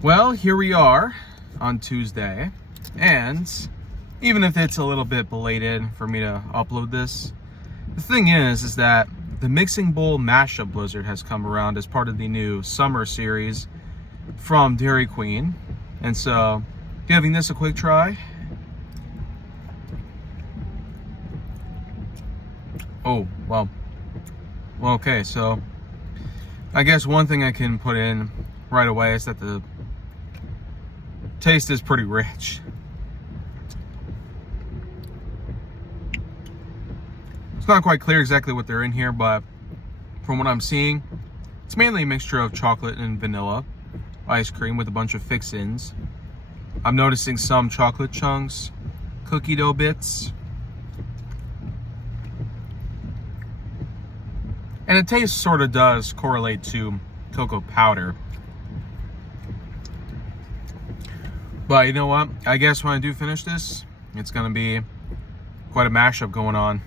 Well, here we are on Tuesday, and even if it's a little bit belated for me to upload this, the thing is that the Mixing Bowl Mashup Blizzard has come around as part of the new summer series from Dairy Queen, and so giving this a quick try. Oh, well, okay, so I guess one thing I can put in right away is that the taste is pretty rich. It's not quite clear exactly what they're in here, but from what I'm seeing, it's mainly a mixture of chocolate and vanilla ice cream with a bunch of fix-ins. I'm noticing some chocolate chunks, cookie dough bits, and the taste sort of does correlate to cocoa powder. But you know what? I guess when I do finish this, it's gonna be quite a mashup going on.